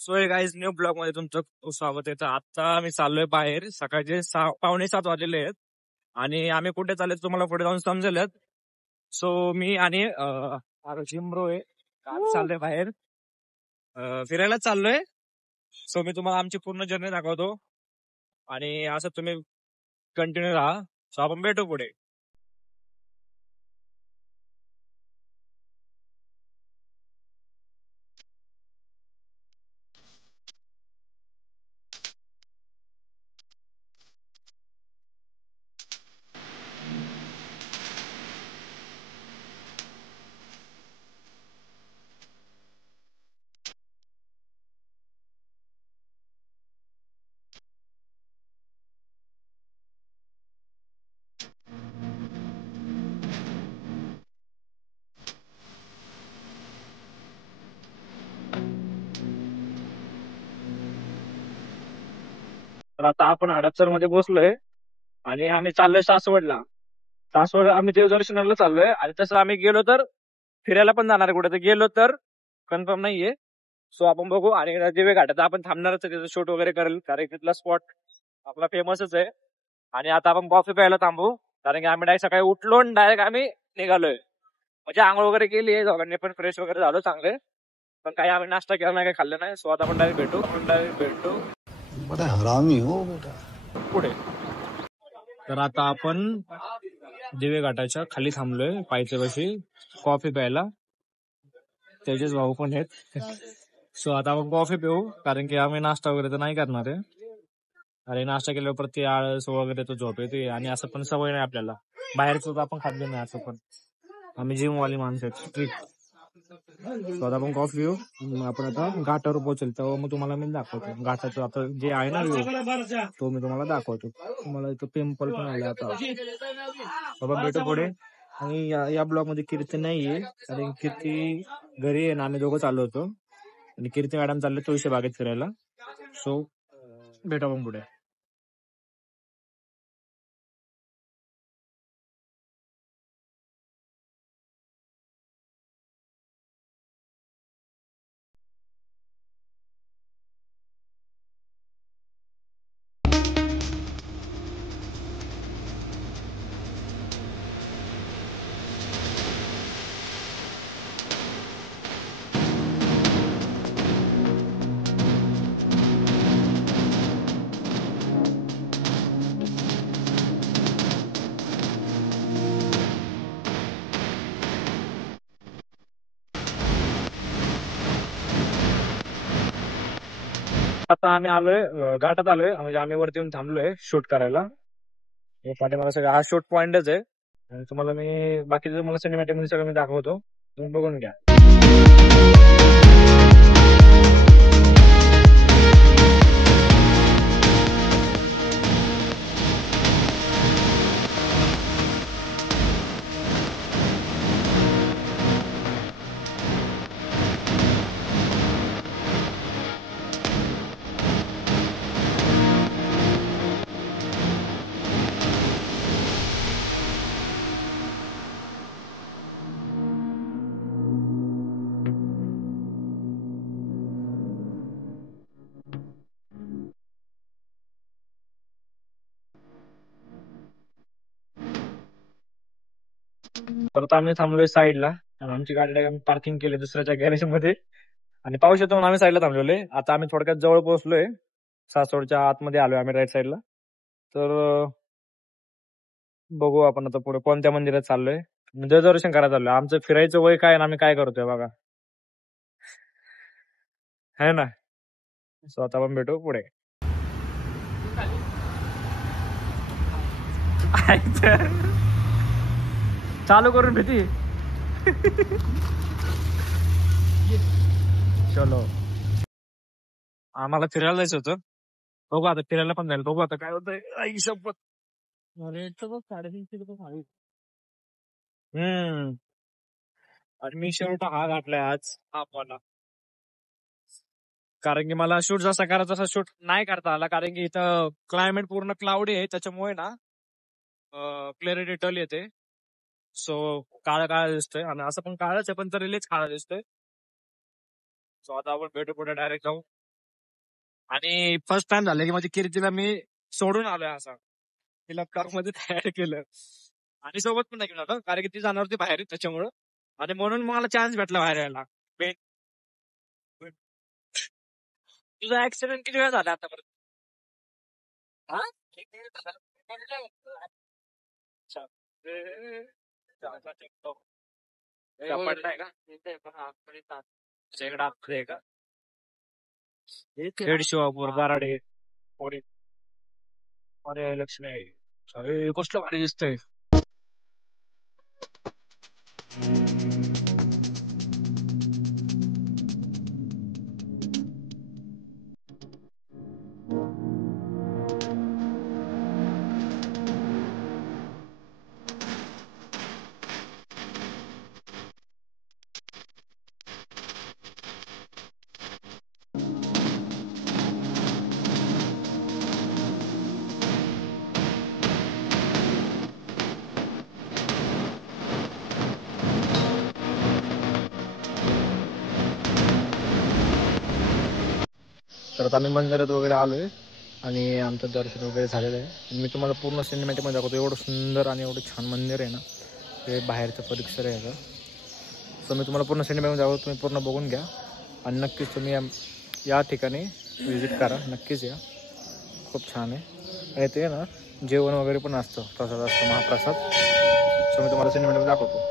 So हे guys new blog मध्ये तुमचं स्वागत आहे. तर आता आम्ही चाललोय बाहेर. सकाळचे 6:45 वाजलेले आहेत आणि आम्ही कुठे चाललोय तुम्हाला पुढे जाऊन समजेलच. सो मी आणि जिमरो आहे. आम्ही चाललोय बाहेर फिरायला चाललोय. सो मी तुम्हाला आमची पूर्ण जर्नी दाखवतो आणि असं तुम्ही कंटिन्यू राहा. सो आपण भेटू पुढे. तर आता आपण हडपसर मध्ये पोहोचलोय आणि आम्ही चाललोय सासवडला. सासवड आम्ही देवदर्शनाला चाललोय आणि तसं आम्ही गेलो तर फिरायला पण जाणार आहे. कुठे तर गेलो तर कन्फर्म नाहीये. सो आपण बघू. आणि दिवे घाटात आपण थांबणारच आहे, तिथं शूट वगैरे करेल कारण तिथला स्पॉट आपला फेमसच आहे. आणि आता आपण कॉफी प्यायला थांबू कारण की आम्ही डायरेक्ट सकाळी उठलो आणि डायरेक्ट आम्ही निघालोय. म्हणजे आंघोळ वगैरे केली आहे दोघांनी पण, फ्रेश वगैरे झालो चांगले. पण काही आम्ही नाश्ता केला नाही, काही खाल्लं नाही. सो आता आपण डायरेक्ट भेटू बड़ा हरामी हो बेटा. पुढे. तर आता आपण दिवे घाटाच्या खाली थांबलोय पायथ्यापाशी कॉफी प्यायला. त्याचेच भाऊ पण आहेत. सो आता आपण कॉफी पिऊ कारण की आम्ही नाश्ता वगैरे तर नाही करणार आहे. अरे नाश्ता केल्यावर प्रति आळस वगैरे तो झोप येते आणि असं पण सवय नाही आपल्याला. बाहेरचं तर आपण खाल्लं नाही असं पण. आम्ही जिमवाली माणसं आहेत, स्ट्रिक्ट. सो आता आपण कॉफी पिऊ. आपण आता घाटावर पोहोचेल तेव्हा मग तुम्हाला मी दाखवतो घाटाचं आता जे आहे ना व्ह्यू तो मी तुम्हाला दाखवतो. तुम्हाला इथं पिंपल पण आले आता. बाबा भेटू पुढे. आणि या ब्लॉग मध्ये कीर्ती नाहीये कारण कीर्ती घरी आहे ना, आम्ही दोघं चाललो होतो आणि कीर्ती मॅडम चालले तुळशी बागेत फिरायला. सो भेटू आपण पुढे. आता आम्ही आलोय घाटात आलोय, म्हणजे आम्ही वरती येऊन थांबलोय शूट करायला. हे पाठीमागे सगळं हा शूट पॉइंटच आहे आणि तुम्हाला मी बाकीचं मला सिनेमॅटिक मध्ये सगळं मी दाखवतो, तुम्ही बघून घ्या. परत आम्ही थांबलोय साईडला आणि आमची गाडी आम्ही पार्किंग केली दुसऱ्याच्या गॅरेज मध्ये. आणि पाऊस येतो म्हणून आम्ही साईडला थांबलेलोय. आता आम्ही थोडक्यात जवळ पोहोचलोय, सासवडच्या आतमध्ये आलोय आम्ही राईट साईडला. तर बघू आपण आता पुढे कोणत्या मंदिरात चाललोय. देवदर्शन करायला चाललोय. आमचं फिरायचं वय काय आणि आम्ही काय करतोय बघा, है ना. सो आता आपण भेटू पुढे. चालू करून भीती. चलो आम्हाला फिरायला जायचं होतं. बघू आता फिरायला पण जाईल. बघू आता काय होतंय. आई शपथ. रेट तर बघ 350 रुपये खाली. आणि मी शर्ट हा घातलाय आज आपला कारण की मला शूट जसा करायचा तसा शूट नाही करता आला कारण की इथं क्लायमेट पूर्ण क्लाउडी आहे, त्याच्यामुळे ना क्लॅरिटी टल येते. सो काळा काळा दिसतोय आणि असं पण काळाच आहे पण तरी लयच काळा दिसतोय. सो आता आपण भेटू पुढे डायरेक्ट जाऊ. आणि फर्स्ट टाइम झालं की माझी कीर्तीला मी सोडून आलोय असा, तिला कार मध्ये तयार केलं आणि सोबत पण नाही घेऊन आलो कारण की ती जाणार होती बाहेर त्याच्यामुळं, आणि म्हणून मला चान्स भेटला बाहेर यायला. तुझा ऍक्सिडेंट किती वेळा झाला आतापर्यंत? हा? अच्छा. पडलाय का? तुझ्याकडे आहे का? खेड, शिवापूर, बाराडे, पोरी. अरे लक्ष्मी, अरे कसलं भारी दिसतंय. तर आता आम्ही मंदिरात वगैरे आलोय आणि आमचं दर्शन वगैरे झालेलं आहे. मी तुम्हाला पूर्ण सिनेमॅटिकमध्ये दाखवतो. एवढं सुंदर आणि एवढं छान मंदिर आहे ना, ते बाहेरचं परिसर आहे याचा. सो मी तुम्हाला पूर्ण सिनेमॅटिकमध्ये दाखवतो, तुम्ही पूर्ण बघून घ्या आणि नक्कीच तुम्ही या ठिकाणी व्हिजिट करा, नक्कीच या. खूप छान आहे आणि ते ना जेवण वगैरे पण असतं, प्रसाद असतो, महाप्रसाद. सो मी तुम्हाला सिनेमॅटिकमध्ये दाखवतो.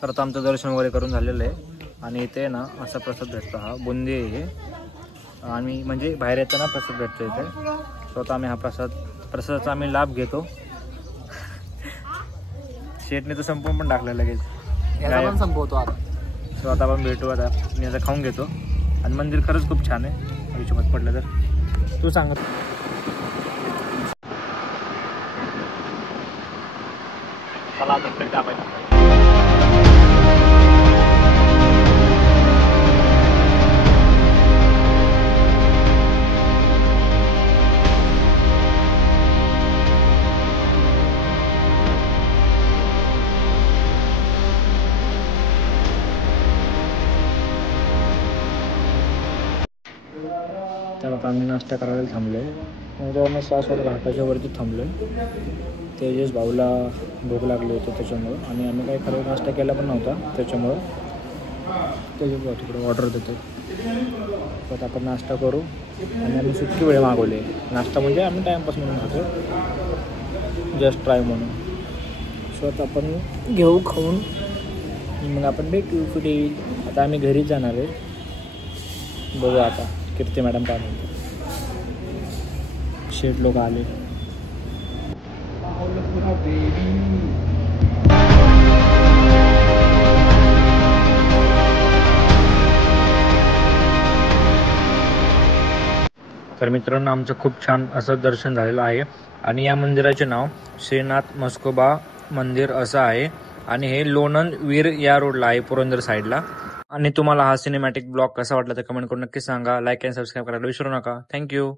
तर आता आमचं दर्शन वगैरे करून झालेलं आहे आणि इथे ना असा प्रसाद भेटतो, हा बुंदी आहे हे. आम्ही म्हणजे बाहेर येताना प्रसाद भेटतो इथे. स्वतः आम्ही हा प्रसादाचा आम्ही लाभ घेतो. शेटने तर संपवून पण टाकलं लगेच, पण संपवतो आता. सो आता आपण भेटू, आता मी आता खाऊन घेतो. आणि मंदिर खरंच खूप छान आहे, हिशोबात पडलं तर. तू सांगत चला आता प्लेट टाकायची. आता आम्ही नाश्ता करायला थांबलो आहे. म्हणजे 6-7 घाटाच्या वरती थांबलो आहे. तेजस भाऊला भूक लागली होती त्याच्यामुळं, आणि आम्ही काही खरं नाश्ता केला पण नव्हता त्याच्यामुळं तेजस भाऊ तिकडे ऑर्डर देतो. तर आपण नाश्ता करू. आणि आम्ही सुटकी वेळ मागवले. नाश्ता म्हणजे आम्ही टाईमपास म्हणून खातो, जस्ट ट्राय म्हणून. सो आता आपण घेऊ खाऊन, मग आपण भेटू कुठे. आता आम्ही घरीच जाणार आहे. बघू आता कीर्ती मॅडम काय म्हणतात. शेठ लोक आले. तर मित्रांनो, आमचं खूप छान असं दर्शन झालेलं आहे. आणि या मंदिराचे नाव श्रीनाथ म्हस्कोबा मंदिर असं आहे. आणि हे लोणंद वीर या रोडला आहे, पुरंदर साईडला. आणि तुम्हाला हा सिनेमॅटिक ब्लॉग कसा वाटला तर कमेंट करून नक्की सांगा. लाईक आणि सबस्क्राईब करायला विसरू नका. थँक्यू.